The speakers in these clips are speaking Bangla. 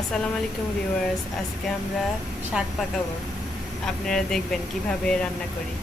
আসসালামু আলাইকুম ভিউয়ার্স, আজকে আমরা শাক পাকাবো। আপনারা দেখবেন কিভাবে রান্না করি।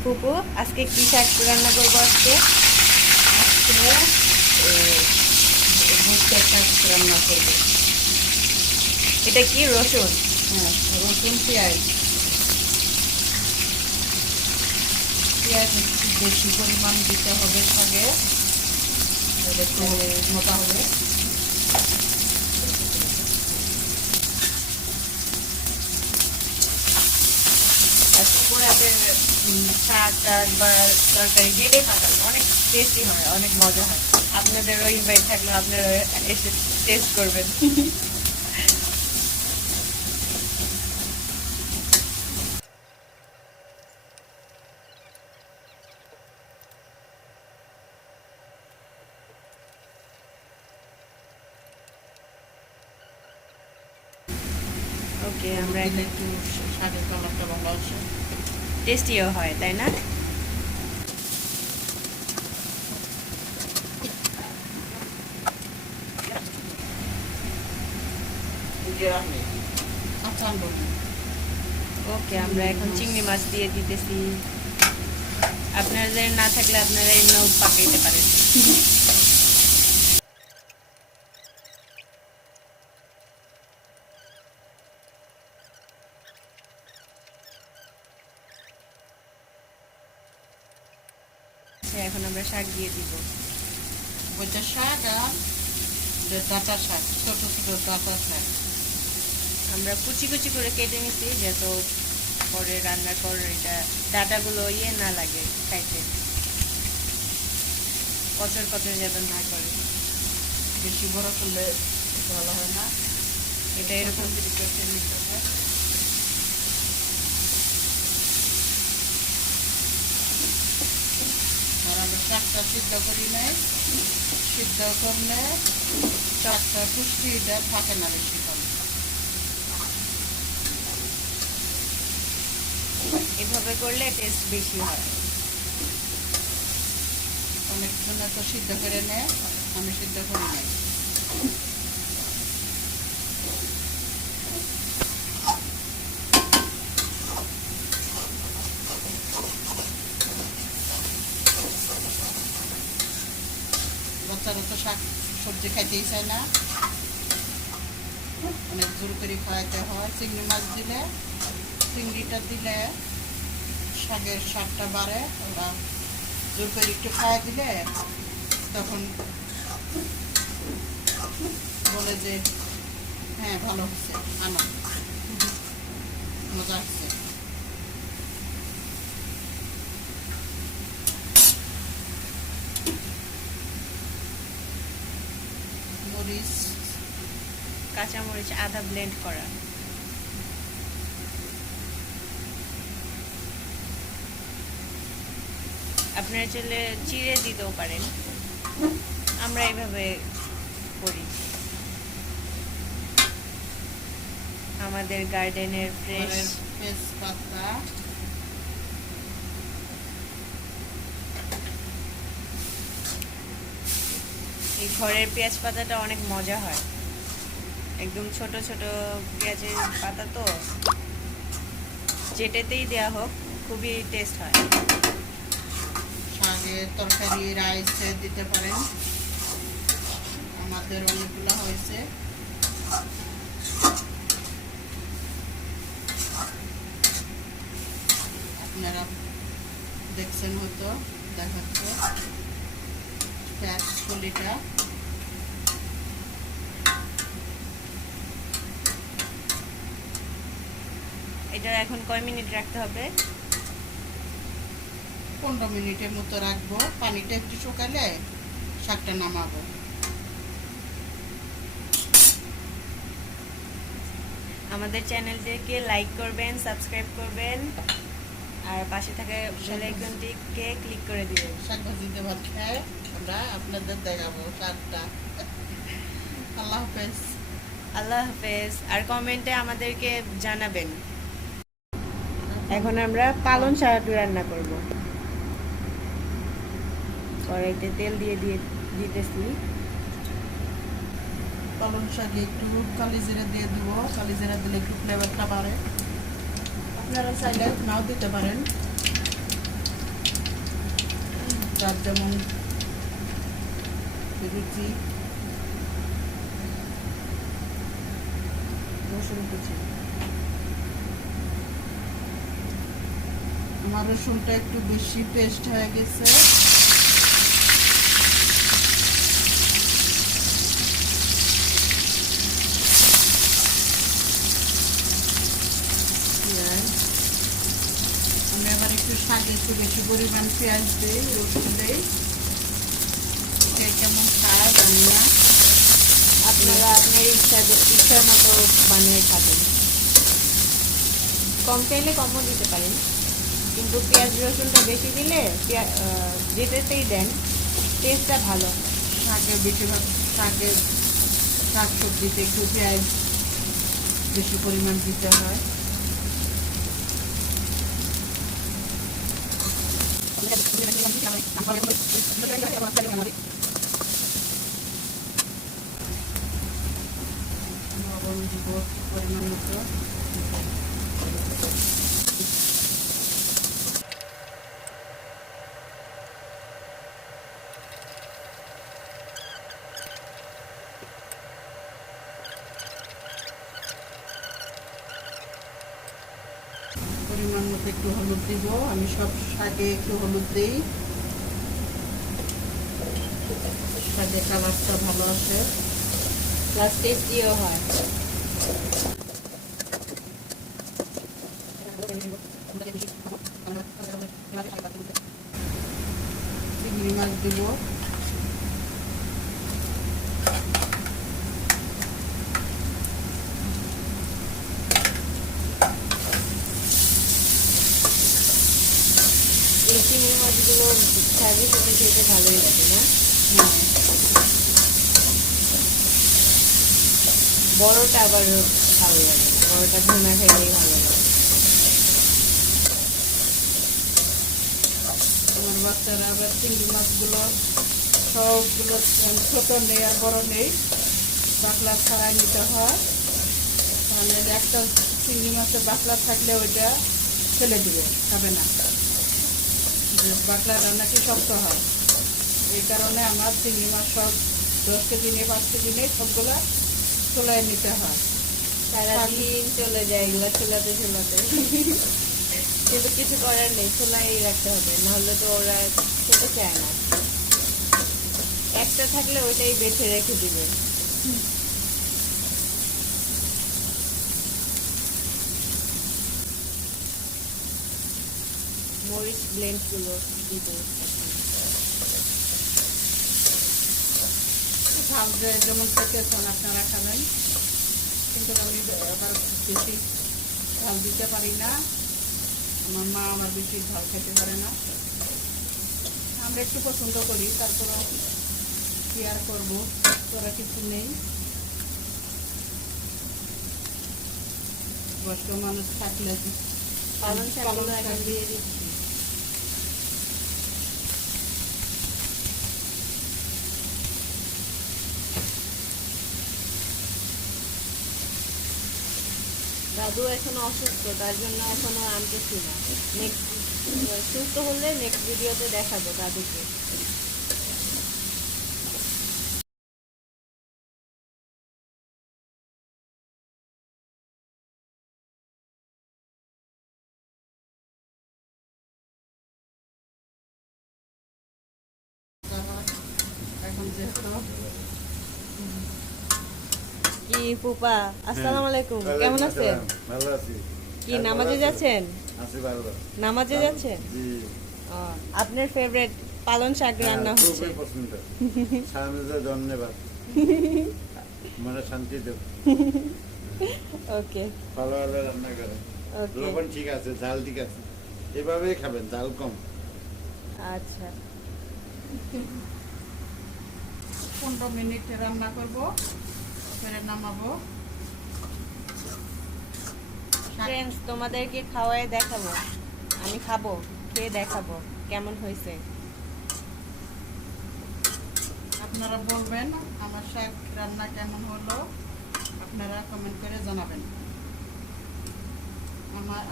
ফুপু, আজকে কি শাক রান্না করবো? আজকে ভুট্টা শাক রান্না করবো। এটা কি রসুন? হ্যাঁ, রসুন পেঁয়াজ পেঁয়াজ একটু বেশি পরিমাণ দিতে হবে শাকে, তাহলে একটু মোটা হবে। পুরাতের শাক টাক বা তরকারি যেটাই পাকান অনেক টেস্টি হয়, অনেক মজা হয়। আপনাদেরও ইনভাইট থাকলে আপনারা এসে টেস্ট করবেন। ওকে, আমরা দিলে একটু শাকের কালারটা ভালো আসে। টেস্টিও হয়, তাই না? আচ্ছা, আনবো। ওকে, আমরা এখন চিংড়ি মাছ দিয়ে দিতেছি। আপনাদের না থাকলে আপনারা এমনিও পাকাইতে পারেন। এখন আমরা শাক দিয়ে দিব। ওইটা শাক আর ডাঁটা শাক, ছোট ছোট ডাঁটা শাক। আমরা কুচি কুচি করে কেটে নিছি, যত পরে রান্নার পর এটা ডাটাগুলো না লাগে খাইতে, কচর কচর যেন না করে। বেশি বড় করলে ভালো হয় না, এটা এরকম কেটে নিতে হয়। আর আমরা শাকটা সিদ্ধ করি নাই, সিদ্ধ করলে শাকটা পুষ্টিটা থাকে না বেশি কম। এভাবে করলে টেস্ট বেশি হয়। অনেকজনে তো সিদ্ধ করে নেয়, আমি সিদ্ধ করি নাই। বাচ্চারা তো শাক সবজি খাইতেই চায় না, অনেক জোর করে খাওয়াইতে হয়। চিংড়ি মাছ দিলে, চিংড়িটা দিলে শাকের স্বাদটা বাড়ে। ওরা জোর করে একটু খাওয়াই দিলে তখন বলে যে হ্যাঁ ভালো হচ্ছে, আনো, মজা হচ্ছে। মরিচ, কাঁচামরিচ আদা ব্লেন্ড করা। আপনারা চাইলে চিড়ে দিতেও পারেন, আমরা এইভাবে করি। আমাদের গার্ডেনের ফ্রেশ তেজপাতা, এই ঘরের পেঁয়াজ পাতাটা অনেক মজা হয়। একদম ছোট ছোট পেঁয়াজের পাতা, তো যেটাতেই দেওয়া হোক খুবই টেস্ট হয়। শাকের তরকারি রাইসে দিতে পারেন। আমাদের অনেকগুলো হয়েছে। আপনারা দেখছেন হয়তো, দেখাচ্ছে ফলিটা। এটা এখন কয় মিনিট রাখতে হবে? 15 মিনিটের মতো রাখবো। পানিটা একটু শুকালে শাকটা নামাবো। আমাদের চ্যানেলটিকে লাইক করবেন, সাবস্ক্রাইব করবেন, আর পাশে থাকা বেল আইকনটিকে ক্লিক করে দিবেন। শাক ভাজিতে ভাত খায় আমরা আপনাদের দেখাবো শাকটা। আল্লাহ হাফেজ। আল্লাহ হাফেজ। আর কমেন্টে আমাদেরকে জানাবেন। এখন আমরা পালং শাক রান্না করব। কড়াইতে তেল দিয়ে দিতেছি। পালং শাকে একটু কালি জিরা দিয়ে দিব, কালি জিরা দিলে একটু ফ্লেভারটা বাড়ে। আপনারা চাইলে নাও দিতে পারেন, যার যেমন রুচি। রসুন কুচি, আমার রসুনটা একটু বেশি পেস্ট হয়ে গেছে। আমি আবার একটু শাকে একটু বেশি পরিমাণ পেঁয়াজ দিই, রসুন দিই। কে কেমন খায় জানি না, আপনারা আপনার ইচ্ছার মতো বানিয়ে খাবেন। কম চাইলে কমও দিতে পারেন, কিন্তু পেঁয়াজ রসুনটা বেশি দিলে যেটাতেই দেন টেস্টটা ভালো। শাকে বেশিরভাগ শাকের শাক সবজিতে একটু পেঁয়াজ বেশি পরিমাণ দিতে হয়। লবণ দিব পরিমাণ মতো। পরিমাণ মতো একটু হলুদ দিব, আমি সব শাকে একটু হলুদ দিই, শাকে কালারটা ভালো আসে, প্লাস টেস্টিও হয়। চিংড়ি মাছ দিব, এই চিংড়ি মাছগুলো শাকের সাথে খেতে ভালোই লাগে না? বড়টা আবার ভালো লাগে না, বড়টা ভুনা খেলেই ভালো লাগে। আমার বাচ্চারা আবার চিংড়ি মাছগুলো সবগুলো ছোট নেই আর বড় নেই, বাকলা ছাড়াই নিতে হয়। তাহলে একটা চিংড়ি মাছের বাকলা থাকলে ওইটা ফেলে দিবে, খাবে না। বাকলাটা নাকি শক্ত হয়, এই কারণে আমার চিংড়ি মাছ সব 10 কেজি নিয়ে 5 কেজি নিয়ে সবগুলো চুলায় নিতে হয়। সারাদিন চলে যায় এগুলো চুলাতে চুলাতে, কিন্তু কিছু করার নেই, চুলাই রাখতে হবে, নাহলে তো ওরা খেতে চায় না। একটা থাকলে ওইটাই বেছে রেখে দিবে। মরিচ ব্লেন্ড গুলো দিতে ঝাল যেমন খেতেছেন আপনারা খাবেন, কিন্তু আমি আবার বেশি ঝাল দিতে পারি না। আমার মা আমার বেশি ঝাল খেতে পারে না, আমরা একটু পছন্দ করি, তারপরেও কি আর করবো, তোরা কিছু নেই। বয়স্ক মানুষ থাকলে পালং শাকগুলো এখন দিয়ে দিচ্ছি। দাদু এখনো অসুস্থ, তার জন্য এখনো আনতেছি না। নেক্সট সুস্থ হলে নেক্সট ভিডিওতে দেখাবো দাদুকে। এখন যেহেতু কি ফুপা, আসসালামু আলাইকুম, কেমন আছেন? ভালো আছি। কি নামাজে যাচ্ছেন? আছি ভালো। নামাজে যাচ্ছেন? জি। ও, আপনার ফেভারিট পালং শাক রান্না হচ্ছে। খুবই পছন্দ। স্বামীদের ধন্যবাদ। মনে শান্তি দেব। ওকে, ভালো ভালো রান্না করে। ওকে, লবণ ঠিক আছে, ঝাল ঠিক আছে। এভাবেই খাবেন, ঝাল কম। আচ্ছা। 15 মিনিট রান্না করবো, ফেরে নামাবো। ফ্রেন্ডস, তোমাদেরকে খাওয়ায় দেখাবো, আমি খাবো, খেয়ে দেখাবো কেমন হয়েছে। আপনারা বলবেন আমার শাক রান্না কেমন হলো, আপনারা কমেন্ট করে জানাবেন।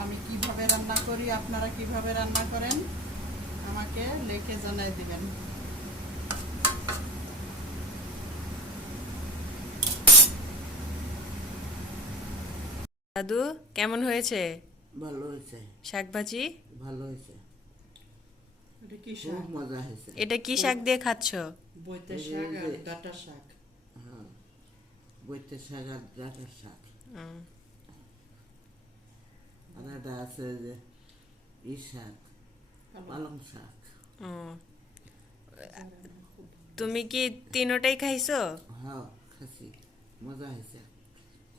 আমি কিভাবে রান্না করি, আপনারা কিভাবে রান্না করেন আমাকে লিখে জানাই দিবেন। দাদু কেমন হয়েছে ভালো হয়েছে, শাকভাজি? ভালো হয়েছে, এটা কি খুব শাক? মজা হয়েছে। এটা কি শাক দিয়ে খাচ্ছ? বইতে এই যে- শাক আর এই যে- ডাঁটা শাক। হ্যাঁ, বইতে শাক আর ডাঁটার শাক। উম, আর একটা আছে যে শাক, পালং শাক। উম। তুমি কি তিনোটাই খাইছো? হ্যাঁ, খাসি, মজা হয়েছে,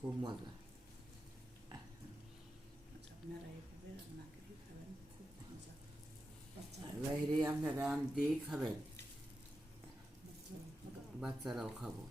খুব মজা। আপনারা এইভাবে রান্না করে খাবেন, খুব মজা। বাইরে আপনারা আনতেই খাবেন, বাচ্চারাও খাবো।